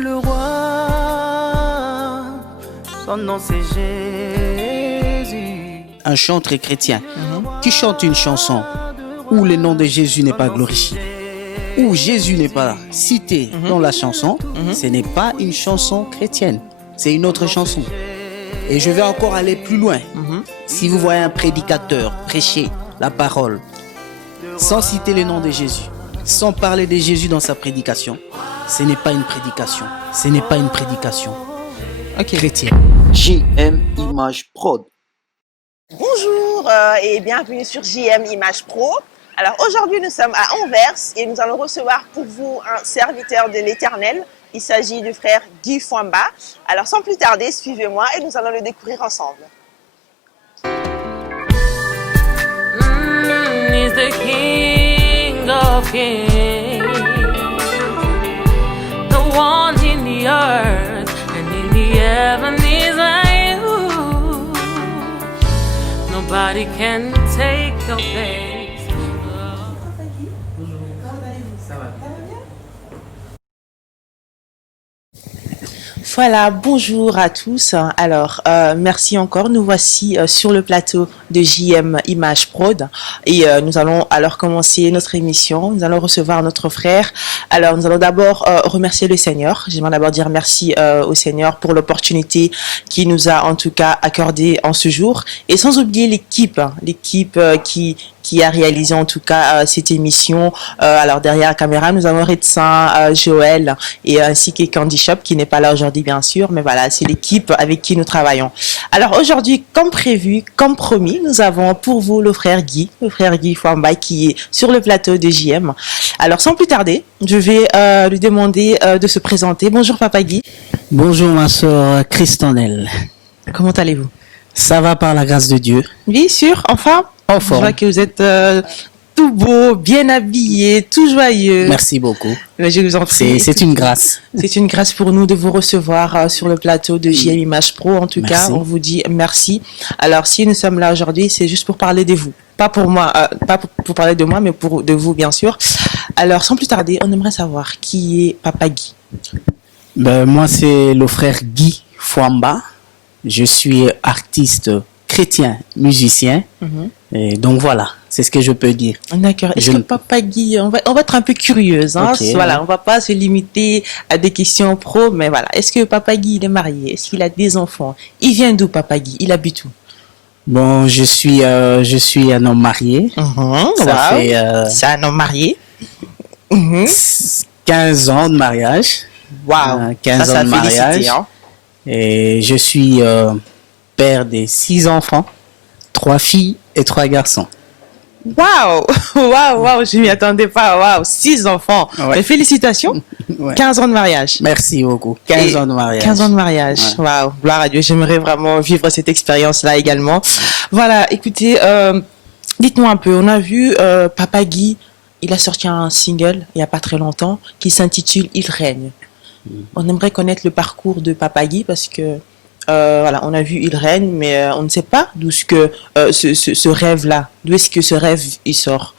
le roi, son nom c'est Jésus. Un chant très chrétien qui chante une chanson où le nom de Jésus n'est pas glorifié, où Jésus n'est pas cité dans la chanson, ce n'est pas une chanson chrétienne, c'est une autre chanson. Et je vais encore aller plus loin. Si vous voyez un prédicateur prêcher la parole sans citer le nom de Jésus, sans parler de Jésus dans sa prédication, ce n'est pas une prédication. Ce n'est pas une prédication chrétienne. JM Image Prod. Bonjour et bienvenue sur JM Image Pro. Alors aujourd'hui nous sommes à Anvers et nous allons recevoir pour vous un serviteur de l'Éternel. Il s'agit du frère Guy Fwamba. Alors sans plus tarder, suivez-moi et nous allons le découvrir ensemble. He's the King of Kings, the one in the earth and in the heaven is like you. Nobody can take your place. Voilà, bonjour à tous. Alors, merci encore. Nous voici sur le plateau de JM Image Prod et nous allons alors commencer notre émission. Nous allons recevoir notre frère. Alors, nous allons d'abord remercier le Seigneur. J'aimerais d'abord dire merci au Seigneur pour l'opportunité qu'il nous a en tout cas accordé en ce jour. Et sans oublier l'équipe qui a réalisé en tout cas cette émission. Alors derrière la caméra, nous avons Redsin, Joël et ainsi que Candy Shop qui n'est pas là aujourd'hui bien sûr, mais voilà, c'est l'équipe avec qui nous travaillons. Alors aujourd'hui, comme prévu, comme promis, nous avons pour vous le frère Guy Fwamba qui est sur le plateau de JM. Alors sans plus tarder, je vais lui demander de se présenter. Bonjour Papa Guy. Bonjour ma soeur Christanelle. Comment allez-vous? Ça va par la grâce de Dieu. Bien sûr, enfin. En Je forme. vois que vous êtes tout beau, bien habillé, tout joyeux. Merci beaucoup. Mais je vous en prie. C'est une grâce. C'est une grâce pour nous de vous recevoir sur le plateau de JM Image Pro. En tout cas, Merci. on vous dit merci. Alors, si nous sommes là aujourd'hui, c'est juste pour parler de vous. Pas pour moi, pas pour parler de moi, mais de vous, bien sûr. Alors, sans plus tarder, on aimerait savoir qui est Papa Guy. Moi, c'est le frère Guy Fwamba. Je suis artiste chrétien, musicien. Et donc voilà, c'est ce que je peux dire. D'accord. Est-ce Je que ne- Papa Guy, on va être un peu curieuse, hein. Ok, Voilà, ouais. on va pas se limiter à des questions pro, mais voilà. Est-ce que Papa Guy, il est marié? Est-ce qu'il a des enfants? Il vient d'où, Papa Guy? Il habite où? Bon, je suis un homme marié. Ça fait C'est un homme marié. 15 ans de mariage. Waouh. 15 Ça ans de féliciter, mariage. hein. Et je suis père de 6 enfants, 3 filles et 3 garçons. Waouh. Waouh, je m'y attendais pas. Waouh, 6 enfants. Ouais. Mais félicitations. Ouais. 15 ans de mariage. Merci beaucoup. 15 Et ans de mariage. 15 ans de mariage. Ouais. Waouh, gloire à Dieu. J'aimerais vraiment vivre cette expérience-là également. Voilà, écoutez, dites-nous un peu. On a vu Papa Guy, il a sorti un single il n'y a pas très longtemps qui s'intitule Il règne. On aimerait connaître le parcours de Papa Guy parce que voilà, on a vu Il règne, mais on ne sait pas d'où ce rêve-là, d'où est-ce que ce rêve il sort.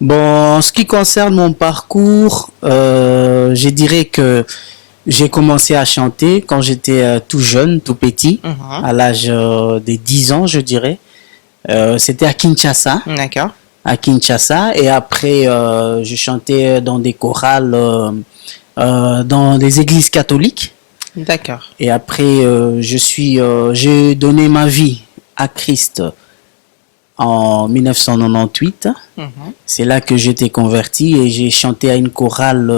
Bon, en ce qui concerne mon parcours, je dirais que j'ai commencé à chanter quand j'étais tout jeune, tout petit, à l'âge de 10 ans, je dirais. C'était à Kinshasa. D'accord. À Kinshasa. Et après, je chantais dans des chorales, dans des églises catholiques. D'accord. Et après, j'ai donné ma vie à Christ en 1998. C'est là que j'étais converti et j'ai chanté à une chorale.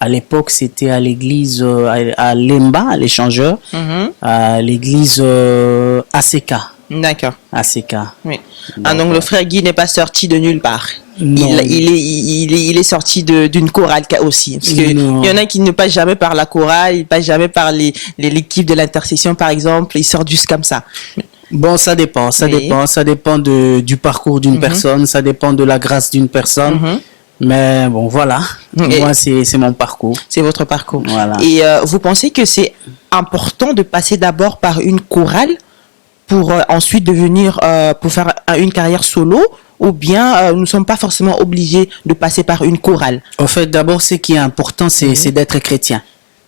À l'époque, c'était à l'église à Lemba, à l'échangeur, à l'église ACK. D'accord. ACK. Oui. Ah, donc le frère Guy n'est pas sorti de nulle part. Non. Il est sorti d'une chorale aussi. Parce que Non. il y en a qui ne passent jamais par la chorale, ils passent jamais par l'équipe de l'intercession par exemple, ils sortent juste comme ça. Bon, ça dépend, Oui. ça dépend du parcours d'une personne, ça dépend de la grâce d'une personne. Mais bon, voilà. Et- Moi, c'est mon parcours. C'est votre parcours. Voilà. Et vous pensez que c'est important de passer d'abord par une chorale pour ensuite devenir, pour faire une carrière solo, ou bien nous ne sommes pas forcément obligés de passer par une chorale? En fait, d'abord, ce qui est important, c'est d'être chrétien.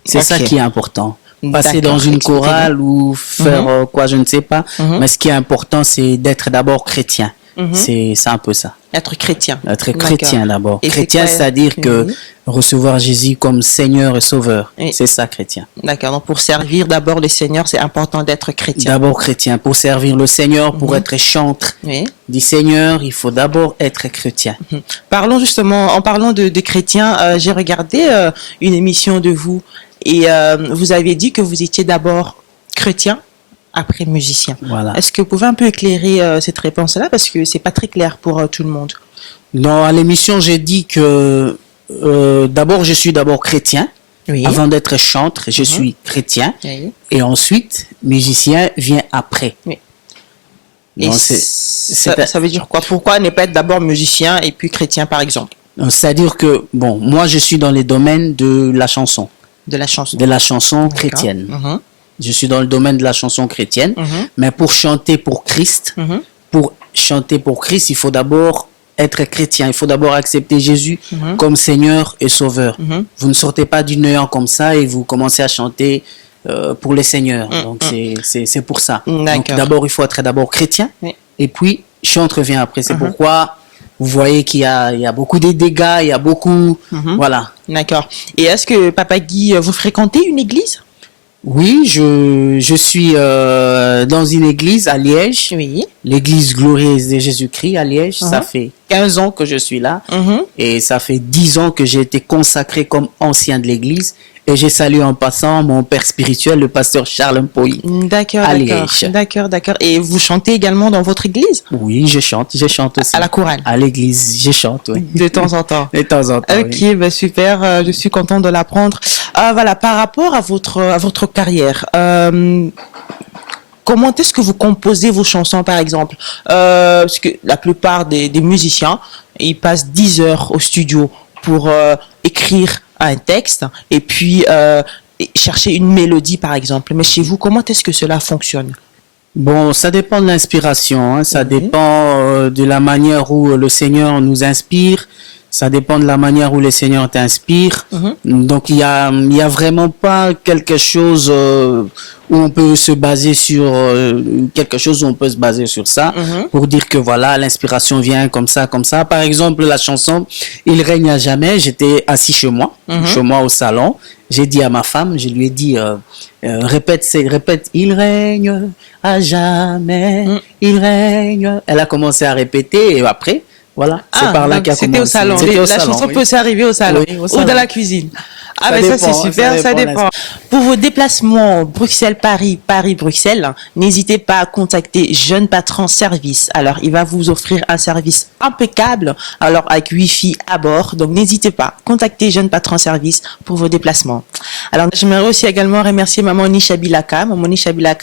C'est ça Ok. qui est important. Passer D'accord, dans une expliquez-nous. chorale ou faire quoi, je ne sais pas. Mais ce qui est important, c'est d'être d'abord chrétien. C'est un peu ça. Être chrétien. Être D'accord. chrétien d'abord. Et c'est Chrétien, quoi- c'est-à-dire que Oui. recevoir Jésus comme Seigneur et Sauveur. Oui. C'est ça, chrétien. D'accord. Donc pour servir d'abord le Seigneur, c'est important d'être chrétien. D'abord chrétien. Pour servir le Seigneur, pour être chantre Oui. du Seigneur, il faut d'abord être chrétien. Parlons justement, en parlant de chrétiens, j'ai regardé une émission de vous et vous avez dit que vous étiez d'abord chrétien, après musicien. Voilà. Est-ce que vous pouvez un peu éclairer cette réponse-là parce que c'est pas très clair pour tout le monde. À l'émission, j'ai dit que d'abord, je suis d'abord chrétien. Oui. Avant d'être chantre, je suis chrétien. Oui. Et ensuite, musicien vient après. Oui. Et Donc, ça veut dire quoi? Pourquoi ne pas être d'abord musicien et puis chrétien par exemple? c'est-à-dire que, bon, moi, je suis dans les domaines de la chanson De la chanson. chrétienne. Mhm. Je suis dans le domaine de la chanson chrétienne. Mhm. Mais pour chanter pour Christ, Mhm. il faut d'abord être chrétien. Il faut d'abord accepter Jésus comme Seigneur et Sauveur. Mhm. Vous ne sortez pas du néant comme ça et vous commencez à chanter pour les seigneurs. Donc, c'est pour ça. Donc, D'accord. d'abord, il faut être d'abord chrétien. Oui. Et puis, chantre vient après. C'est pourquoi vous voyez qu'il y a beaucoup de dégâts, il y a beaucoup... Voilà. D'accord. Et est-ce que Papa Guy, vous fréquentez une église? Oui, je suis dans une église à Liège, Oui. l'église glorieuse de Jésus-Christ à Liège. Ça Mhm. fait 15 ans que je suis là Mhm. et ça fait 10 ans que j'ai été consacré comme ancien de l'église. Et j'ai salué en passant mon père spirituel, le pasteur Charles Mpoyi. D'accord, À d'accord. Liège. D'accord. Et vous chantez également dans votre église? Oui, je chante aussi. À la chorale? À l'église, je chante, oui. De temps en temps. De temps en temps, Ok, oui. bah super, je suis contente de l'apprendre. Voilà, par rapport à votre carrière, comment est-ce que vous composez vos chansons, par exemple? Parce que la plupart des musiciens, ils passent 10 heures au studio pour écrire un texte et puis chercher une mélodie, par exemple. Mais chez vous, comment est-ce que cela fonctionne? Bon, ça dépend de l'inspiration, hein. Ça dépend de la manière où le Seigneur nous inspire. Ça dépend de la manière où le Seigneur t'inspire. Donc, il y a vraiment pas quelque chose où on peut se baser sur quelque chose où on peut se baser sur ça pour dire que voilà, l'inspiration vient comme ça, comme ça. Par exemple, la chanson Il règne à jamais. J'étais assis chez moi au salon. J'ai dit à ma femme, je lui ai dit répète, il règne à jamais, il règne. Elle a commencé à répéter et après. Voilà, c'est par là donc qu'a c'était commencé. au salon. C'était au La salon, chanson oui. peut aussi arriver au salon, Oui, au ou salon. dans la cuisine. Ah, Ça mais ça c'est dépend, super, ça ça dépend. dépend. Pour vos déplacements Bruxelles-Paris, Paris-Bruxelles, n'hésitez pas à contacter Jeune Patron Service. Alors, il va vous offrir un service impeccable, alors avec Wi-Fi à bord. Donc, n'hésitez pas, contactez Jeune Patron Service pour vos déplacements. Alors, j'aimerais aussi également remercier Maman Nisha Bilaka,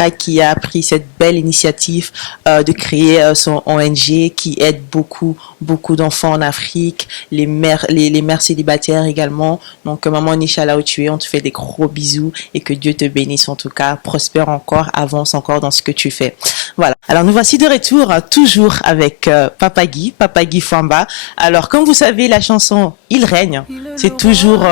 qui a pris cette belle initiative de créer son ONG qui aide beaucoup d'enfants en Afrique, les mères célibataires également. Donc, Maman Nisha, là où tu es, on te fait des gros bisous et que Dieu te bénisse en tout cas, prospère encore, avance encore dans ce que tu fais. Voilà. Alors, nous voici de retour, toujours avec Papa Guy Famba. Alors, comme vous savez, la chanson Il règne, c'est toujours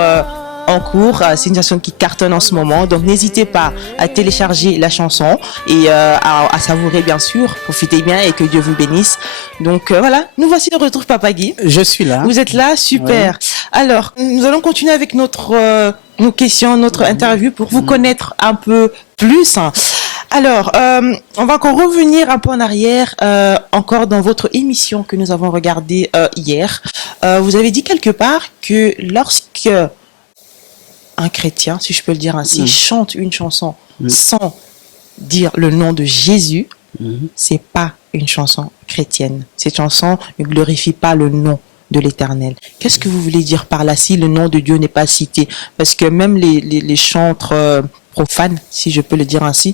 en cours. C'est une chanson qui cartonne en ce moment. Donc, n'hésitez pas à télécharger la chanson et à savourer, bien sûr. Profitez bien et que Dieu vous bénisse. Donc, voilà. Nous voici de retour, Papa Guy. Je suis là. Vous êtes là, super. Alors, nous allons continuer avec nos questions, notre interview pour vous connaître un peu plus. Alors, on va encore revenir un peu en arrière, encore dans votre émission que nous avons regardée hier. Vous avez dit quelque part que lorsque un chrétien, si je peux le dire ainsi, chante une chanson sans dire le nom de Jésus, c'est pas une chanson chrétienne. Cette chanson ne glorifie pas le nom de l'Éternel. Qu'est-ce que vous voulez dire par là si le nom de Dieu n'est pas cité? Parce que même les chantres profanes, si je peux le dire ainsi,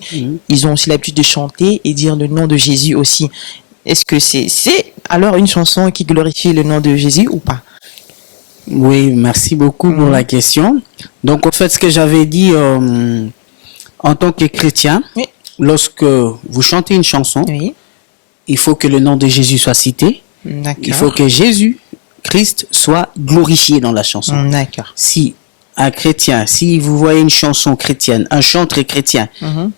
ils ont aussi l'habitude de chanter et dire le nom de Jésus aussi. Est-ce que c'est alors une chanson qui glorifie le nom de Jésus ou pas? Oui, merci beaucoup pour la question. Donc, en fait, ce que j'avais dit en tant que chrétien, Oui. lorsque vous chantez une chanson, Oui. il faut que le nom de Jésus soit cité. D'accord. Il faut que Jésus, Christ, soit glorifié dans la chanson. D'accord. Si un chrétien, si vous voyez une chanson chrétienne, un chanteur chrétien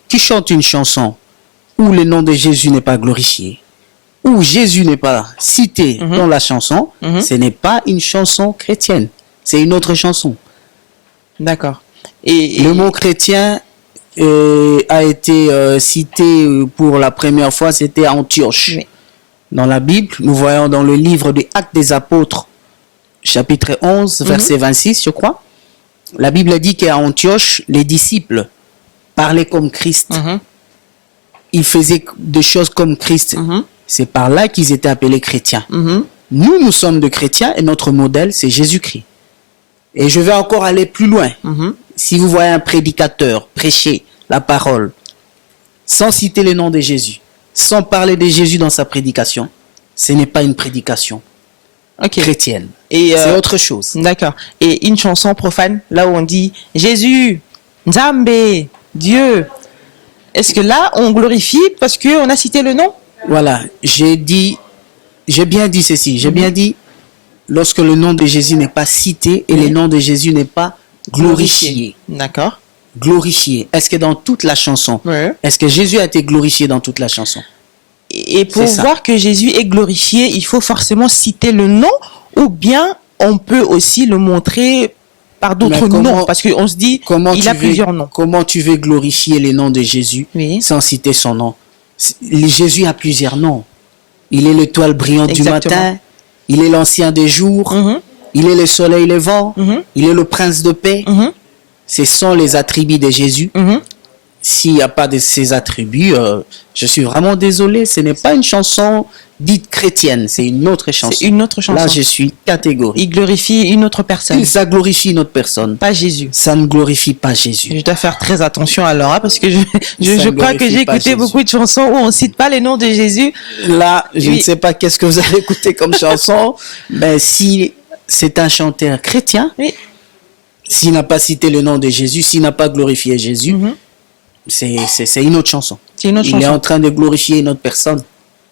qui chante une chanson où le nom de Jésus n'est pas glorifié, où Jésus n'est pas cité dans la chanson, ce n'est pas une chanson chrétienne, c'est une autre chanson. D'accord. Le mot chrétien a été cité pour la première fois, c'était à Antioche. Oui. Dans la Bible, nous voyons dans le livre des Actes des Apôtres, chapitre 11, verset 26, je crois. La Bible dit qu'à Antioche, les disciples parlaient comme Christ. Ils faisaient des choses comme Christ. C'est par là qu'ils étaient appelés chrétiens. Nous sommes des chrétiens et notre modèle, c'est Jésus-Christ. Et je vais encore aller plus loin. Si vous voyez un prédicateur prêcher la parole sans citer le nom de Jésus, sans parler de Jésus dans sa prédication, ce n'est pas une prédication chrétienne. C'est autre chose. D'accord. Et une chanson profane, là où on dit Jésus, Nzambe, Dieu, est-ce que là, on glorifie parce qu'on a cité le nom? Voilà, j'ai bien dit ceci, j'ai bien dit, lorsque le nom de Jésus n'est pas cité et le nom de Jésus n'est pas glorifié. D'accord. Glorifié. Est-ce que dans toute la chanson, est-ce que Jésus a été glorifié dans toute la chanson? Et pour voir que Jésus est glorifié, il faut forcément citer le nom, ou bien on peut aussi le montrer par d'autres noms, parce qu'on se dit il a plusieurs noms. Comment tu veux glorifier les noms de Jésus sans citer son nom? Jésus a plusieurs noms. Il est l'étoile brillante du matin, il est l'ancien des jours, il est le soleil levant, il est le prince de paix. Ce sont les attributs de Jésus. S'il n'y a pas de ces attributs, je suis vraiment désolé, ce n'est pas une chanson dite chrétienne, c'est une autre chanson. C'est une autre chanson. Là, je suis catégorique. Il glorifie une autre personne. Ça glorifie une autre personne. Pas Jésus. Ça ne glorifie pas Jésus. Je dois faire très attention alors, parce que je crois que j'ai écouté beaucoup de chansons où on ne cite pas les noms de Jésus. Là, je ne sais pas qu'est-ce que vous avez écouté comme chanson, mais si c'est un chanteur chrétien, s'il n'a pas cité le nom de Jésus, s'il n'a pas glorifié Jésus, c'est une autre chanson. C'est une autre chanson. Il est en train de glorifier une autre personne.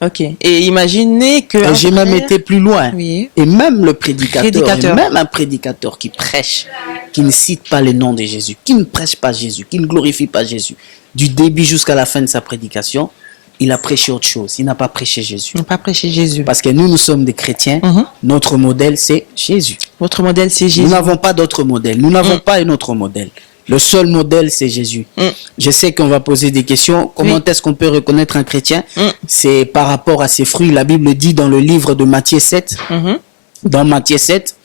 Ok. Et imaginez que... J'ai même été plus loin. Oui. Et même le prédicateur, même un prédicateur qui prêche, qui ne cite pas le nom de Jésus, qui ne prêche pas Jésus, qui ne glorifie pas Jésus, du début jusqu'à la fin de sa prédication, il a prêché autre chose. Il n'a pas prêché Jésus. Il n'a pas prêché Jésus. Parce que nous sommes des chrétiens. Notre modèle, c'est Jésus. Votre modèle, c'est Jésus. Nous n'avons pas d'autre modèle. Nous n'avons pas un autre modèle. Le seul modèle, c'est Jésus. Je sais qu'on va poser des questions. Comment est-ce qu'on peut reconnaître un chrétien? C'est par rapport à ses fruits. La Bible dit dans le livre de Matthieu 7, dans Matthieu 7,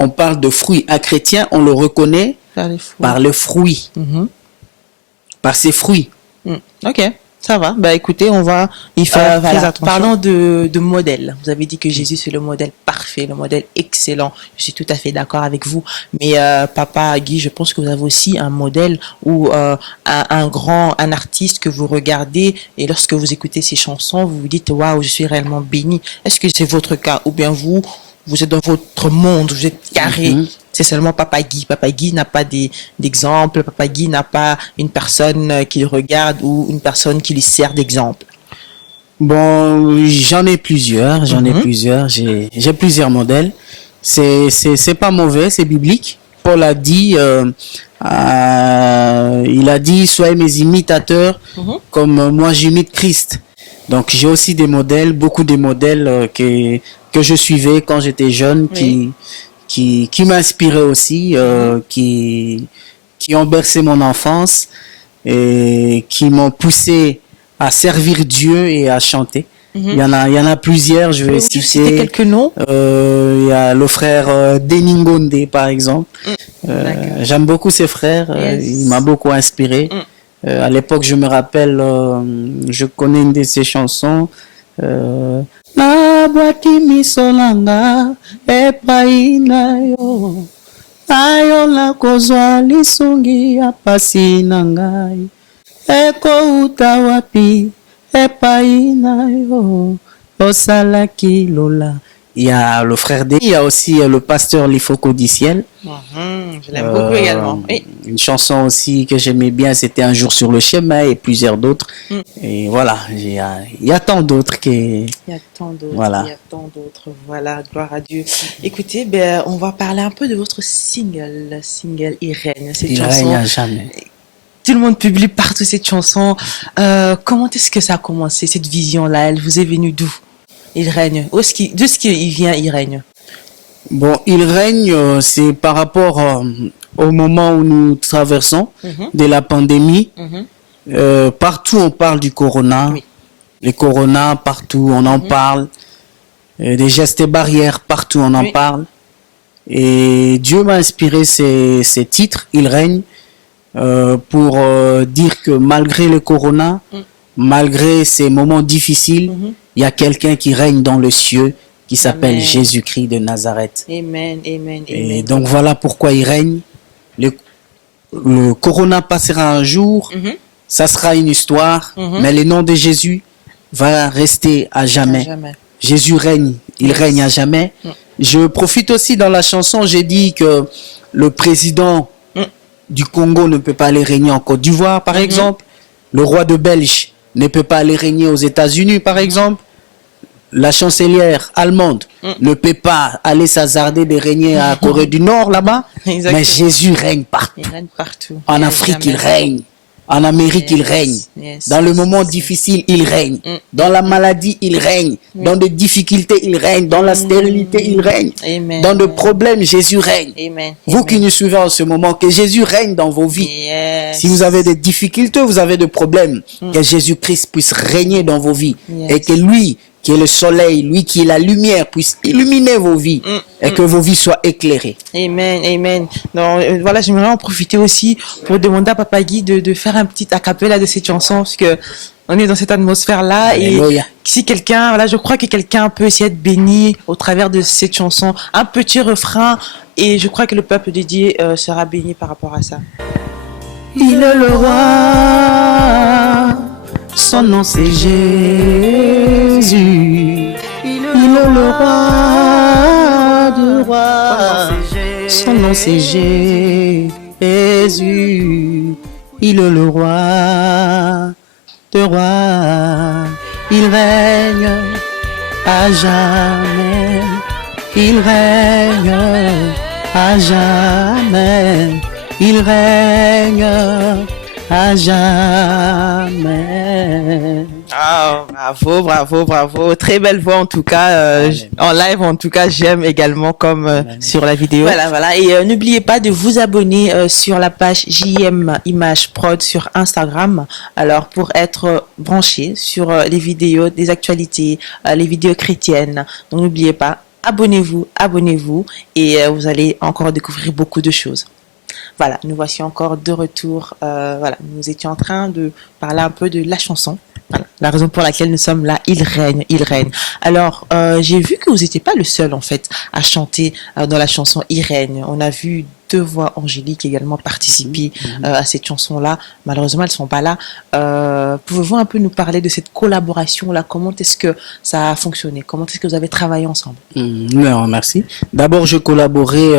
on parle de fruits. Un chrétien, on le reconnaît par le fruit. Par ses fruits. Ok. Ça va. Bah écoutez, on va y faire très attention. Parlons de modèle. Vous avez dit que Jésus c'est le modèle parfait, le modèle excellent. Je suis tout à fait d'accord avec vous. Mais Papa Guy, je pense que vous avez aussi un modèle ou un artiste que vous regardez et lorsque vous écoutez ses chansons, vous vous dites waouh, je suis réellement béni. Est-ce que c'est votre cas ou bien vous êtes dans votre monde, vous êtes carré? C'est seulement Papa Guy. Papa Guy n'a pas d'exemple. Papa Guy n'a pas une personne qui le regarde ou une personne qui lui sert d'exemple. Bon, j'en ai plusieurs. J'ai plusieurs modèles. C'est pas mauvais, c'est biblique. Paul a dit, il a dit, soyez mes imitateurs comme moi j'imite Christ. Donc j'ai aussi des modèles, beaucoup de modèles que je suivais quand j'étais jeune, qui m'inspiraient aussi, qui ont bercé mon enfance et qui m'ont poussé à servir Dieu et à chanter. Il y en a plusieurs, je vais citer quelques noms. Il y a le frère Deningonde par exemple. J'aime beaucoup ce frère, il m'a beaucoup inspiré. À l'époque, je me rappelle, je connais une de ses chansons. Na bwaki misolanga epai na yo ayola kozwa lisungi ya pasi na ngai ekouta wapi epai na yo osalaki lola il y a le frère D, il y a aussi le pasteur Lifoko Diciel. Je l'aime beaucoup également. Oui. Une chanson aussi que j'aimais bien, c'était Un jour sur le chemin et plusieurs d'autres. Et voilà, il y a tant d'autres qui... Il y a tant d'autres, Voilà. il y a tant d'autres. Voilà, gloire à Dieu. Écoutez, ben, on va parler un peu de votre single Il règne. Cette Il chanson, règne à jamais. tout le monde publie partout cette chanson. Comment est-ce que ça a commencé, cette vision-là? Elle vous est venue d'où? Il règne. De ce qu'il vient, il règne. Bon, il règne, c'est par rapport au moment où nous traversons de la pandémie. Partout on parle du corona. Oui. Les corona, partout on en parle. Des gestes et barrières, partout on en parle. Et Dieu m'a inspiré ces titres, Il règne, pour dire que malgré le corona, malgré ces moments difficiles, il y a quelqu'un qui règne dans le cieux, qui s'appelle Amen. Jésus-Christ de Nazareth. Amen, amen, Et amen. donc voilà pourquoi il règne. Le corona passera un jour, ça sera une histoire, mais le nom de Jésus va rester à jamais. Jamais. Jésus règne, il règne à jamais. Je profite aussi dans la chanson, j'ai dit que le président du Congo ne peut pas aller régner en Côte d'Ivoire, par exemple. Le roi de Belge ne peut pas aller régner aux États-Unis, par exemple. La chancelière allemande ne peut pas aller s'hasarder de régner à Corée du Nord, là-bas. Exactement. Mais Jésus règne partout. Il règne partout. En Yes, Afrique, il amen. règne. En Amérique, il Yes, règne. yes, Dans le yes, moment yes. difficile, il règne. Dans la maladie, il règne. Dans des difficultés, il règne. Dans la stérilité, il règne. Amen. Dans de problèmes, Jésus règne. Amen. Vous qui nous suivez en ce moment, que Jésus règne dans vos vies. Yes. Si vous avez des difficultés, vous avez des problèmes, que Jésus-Christ puisse régner dans vos vies. Yes. Et que lui, qui est le soleil, lui qui est la lumière, puisse illuminer vos vies. Et que vos vies soient éclairées. Amen, amen. Donc, voilà, j'aimerais en profiter aussi pour demander à Papa Guy de faire un petit acapella de cette chanson, parce que on est dans cette atmosphère-là. Alléluia. Et si quelqu'un, voilà, je crois que quelqu'un peut essayer d'être béni au travers de cette chanson. Un petit refrain, et je crois que le peuple dédié sera béni par rapport à ça. Il est le roi, son nom c'est Jésus. Il est le roi de rois, son nom c'est Jésus. Il est le roi de rois, il règne à jamais. Il règne à jamais. Il règne à jamais. Ah, bravo, bravo, bravo. Très belle voix en tout cas. En live en tout cas, j'aime également comme sur la vidéo. Voilà, voilà. Et n'oubliez pas de vous abonner sur la page JM Image Prod sur Instagram. Alors pour être branché sur les vidéos des actualités, les vidéos chrétiennes. Donc n'oubliez pas, abonnez-vous, abonnez-vous et vous allez encore découvrir beaucoup de choses. Voilà, nous voici encore de retour. Voilà, nous étions en train de parler un peu de la chanson. Voilà, la raison pour laquelle nous sommes là, il règne, il règne. Alors, j'ai vu que vous n'étiez pas le seul en fait à chanter dans la chanson Il règne. On a vu deux voix angéliques également participer à cette chanson-là. Malheureusement, elles ne sont pas là. Pouvez-vous un peu nous parler de cette collaboration-là? Comment est-ce que ça a fonctionné? Comment est-ce que vous avez travaillé ensemble? Non, merci. D'abord, je collaborais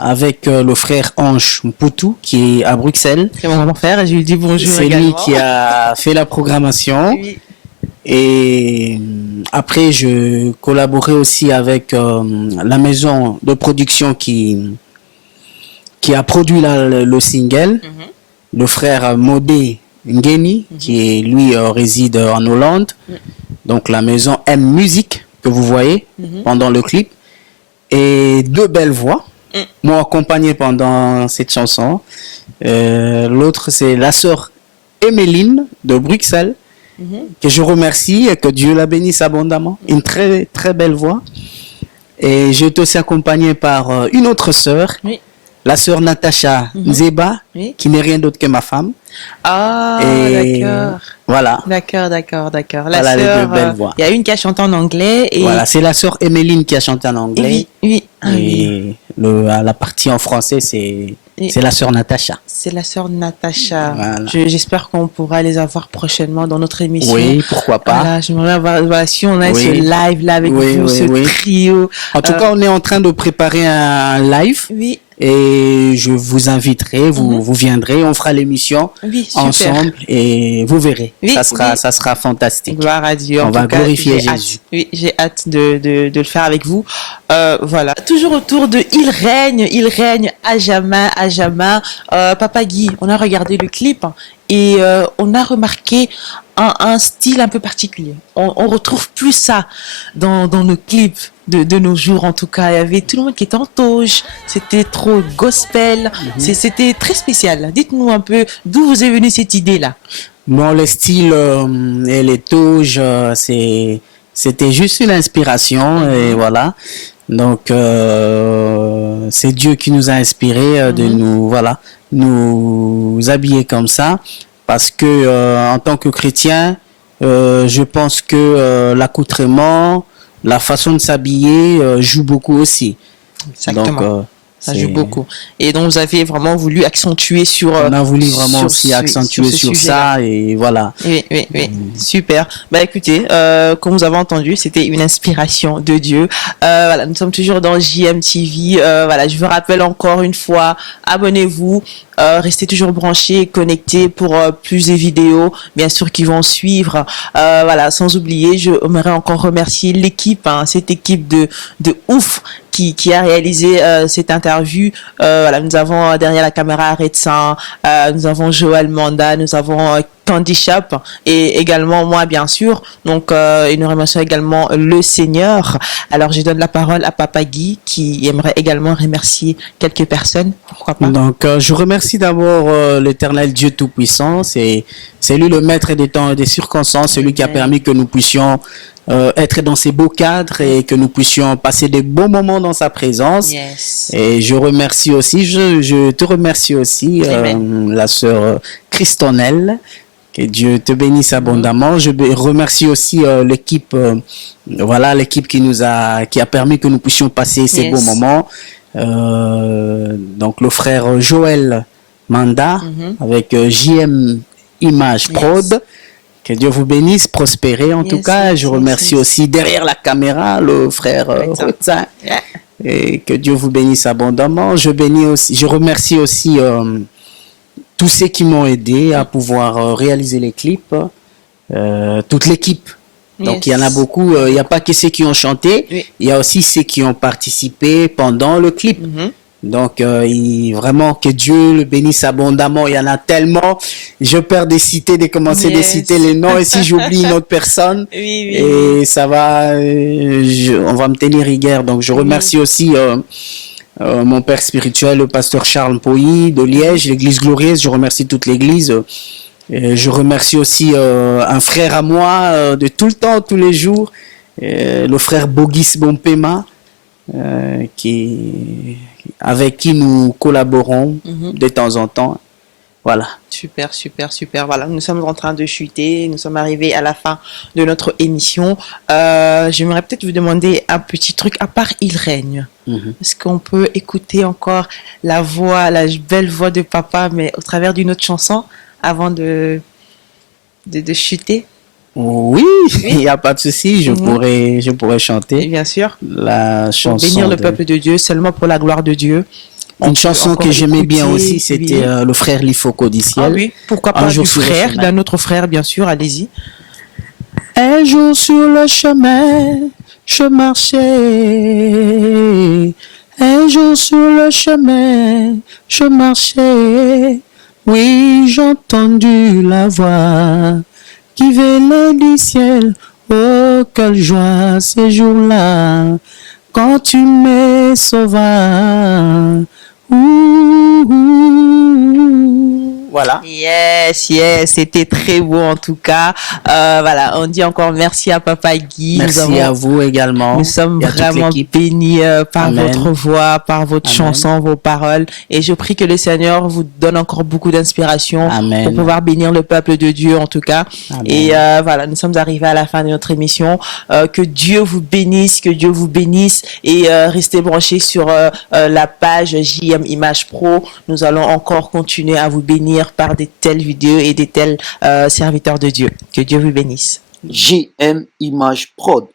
avec le frère Ange Mpoutou qui est à Bruxelles. C'est mon grand frère et je lui dis bonjour C'est également. lui qui a fait la programmation. Oui. Et après, je collaborais aussi avec la maison de production qui a produit le single, le frère Modé Ngeni, qui lui réside en Hollande. Donc la maison M Music que vous voyez pendant le clip. Et deux belles voix m'ont accompagné pendant cette chanson. L'autre, c'est la sœur Emeline de Bruxelles, que je remercie et que Dieu la bénisse abondamment. Une très très belle voix. Et j'ai été aussi accompagné par une autre sœur, Oui. la sœur Natacha Nzeba, Oui. qui n'est rien d'autre que ma femme. Ah, Et d'accord. voilà. D'accord, d'accord, d'accord. La Voilà les sœur, deux belles voix. il y a une qui a chanté en anglais et Voilà, c'est la sœur Emeline qui a chanté en et anglais. oui, oui, ah oui. Et la partie en français, c'est Et C'est la sœur Natacha. c'est la sœur Natacha. Voilà. J'espère qu'on pourra les avoir prochainement dans notre émission. Oui, pourquoi pas. Voilà, j'aimerais avoir, voilà, si on a Oui. ce live là avec Oui, vous, oui, ce oui. trio. En tout cas, on est en train de préparer un live Oui, et je vous inviterai, vous viendrez, on fera l'émission oui, super. ensemble et vous verrez. Oui, Ça sera fantastique. Gloire à Dieu. On En va tout cas, glorifier j'ai hâte. Jésus. Oui, j'ai hâte de le faire avec vous. Voilà. Toujours autour de il règne à jamais, à jamais. Papa Guy, on a regardé le clip et on a remarqué un style un peu particulier. On retrouve plus ça dans nos clips de nos jours, en tout cas. Il y avait tout le monde qui était en toge. C'était trop gospel. C'était très spécial. Dites-nous un peu d'où vous est venue cette idée-là. Bon, le style et les touches, c'était juste une inspiration et voilà. Donc, c'est Dieu qui nous a inspiré de nous habiller comme ça. Parce que en tant que chrétien, je pense que l'accoutrement, la façon de s'habiller joue beaucoup aussi. Exactement. Donc, Ça joue beaucoup. Et donc, vous avez vraiment voulu accentuer sur... on a voulu vraiment sur aussi ce- accentuer sur ce sur sujet-là. ça et voilà. Oui. Super. Bah écoutez, comme vous avez entendu, c'était une inspiration de Dieu. Voilà, nous sommes toujours dans JMTV. Voilà, je vous rappelle encore une fois, abonnez-vous. Restez toujours branchés et connectés pour plus de vidéos, bien sûr, qui vont suivre. Voilà, sans oublier, je aimerais encore remercier l'équipe, cette équipe de ouf qui a réalisé cette interview. Voilà, nous avons derrière la caméra Redsan, nous avons Joël Manda, nous avons Candy Shop et également moi, bien sûr. Donc, et nous remercions également le Seigneur. Alors, je donne la parole à Papa Guy qui aimerait également remercier quelques personnes. Pourquoi pas? Donc, je remercie d'abord l'Éternel Dieu Tout-Puissant. C'est lui le maître des temps et des circonstances, celui qui a permis que nous puissions être dans ces beaux cadres et que nous puissions passer des bons moments dans sa présence. Yes. Et je remercie aussi, je te remercie aussi, la sœur Christonelle. Que Dieu te bénisse abondamment. Je remercie aussi l'équipe, l'équipe qui a permis que nous puissions passer ces beaux moments. Donc le frère Joël Manda avec JM Image Prod. Que Dieu vous bénisse, prospérez en tout cas. Je remercie aussi derrière la caméra le frère Redsan. Et que Dieu vous bénisse abondamment. Je remercie aussi tous ceux qui m'ont aidé à pouvoir réaliser les clips, toute l'équipe. Donc il y en a beaucoup, il n'y a pas que ceux qui ont chanté, il y a aussi ceux qui ont participé pendant le clip. Donc vraiment que Dieu le bénisse abondamment, il y en a tellement, je perds de commencer de citer les noms et si j'oublie une autre personne, et ça va, on va me tenir rigueur. Donc je remercie aussi mon père spirituel, le pasteur Charles Pouilly de Liège, l'église glorieuse. Je remercie toute l'église. Je remercie aussi un frère à moi de tout le temps, tous les jours, le frère Bogis Bompema, avec qui nous collaborons de temps en temps. Voilà. Super. Voilà, nous sommes en train de chuter. Nous sommes arrivés à la fin de notre émission. J'aimerais peut-être vous demander un petit truc. À part Il règne, est-ce qu'on peut écouter encore la belle voix de papa, mais au travers d'une autre chanson avant de chuter? Oui, il n'y a pas de souci. Je pourrais chanter. Bien sûr. La chanson. Pour bénir le peuple de Dieu, seulement pour la gloire de Dieu. Une chanson que j'aimais bien aussi, c'était le frère Lifoko d'Iciel. Ah oui, pourquoi pas du frère, d'un autre frère, bien sûr, allez-y. Un jour sur le chemin, je marchais. Un jour sur le chemin, je marchais. Oui, j'ai entendu la voix qui venait du ciel. Oh, quelle joie ces jours-là, quand tu me sauvas. Voilà. Yes, c'était très beau en tout cas. Voilà, on dit encore merci à Papa Guy. Merci à vous également. Nous sommes et à toute vraiment l'équipe. bénis par Amen. votre voix, par votre Amen. chanson, vos paroles. Et je prie que le Seigneur vous donne encore beaucoup d'inspiration Amen. pour pouvoir bénir le peuple de Dieu en tout cas. Amen. Et voilà, nous sommes arrivés à la fin de notre émission. Que Dieu vous bénisse, et restez branchés sur la page JM Image Pro. Nous allons encore continuer à vous bénir par des telles vidéos et des tels serviteurs de Dieu. Que Dieu vous bénisse. JM Image Prod.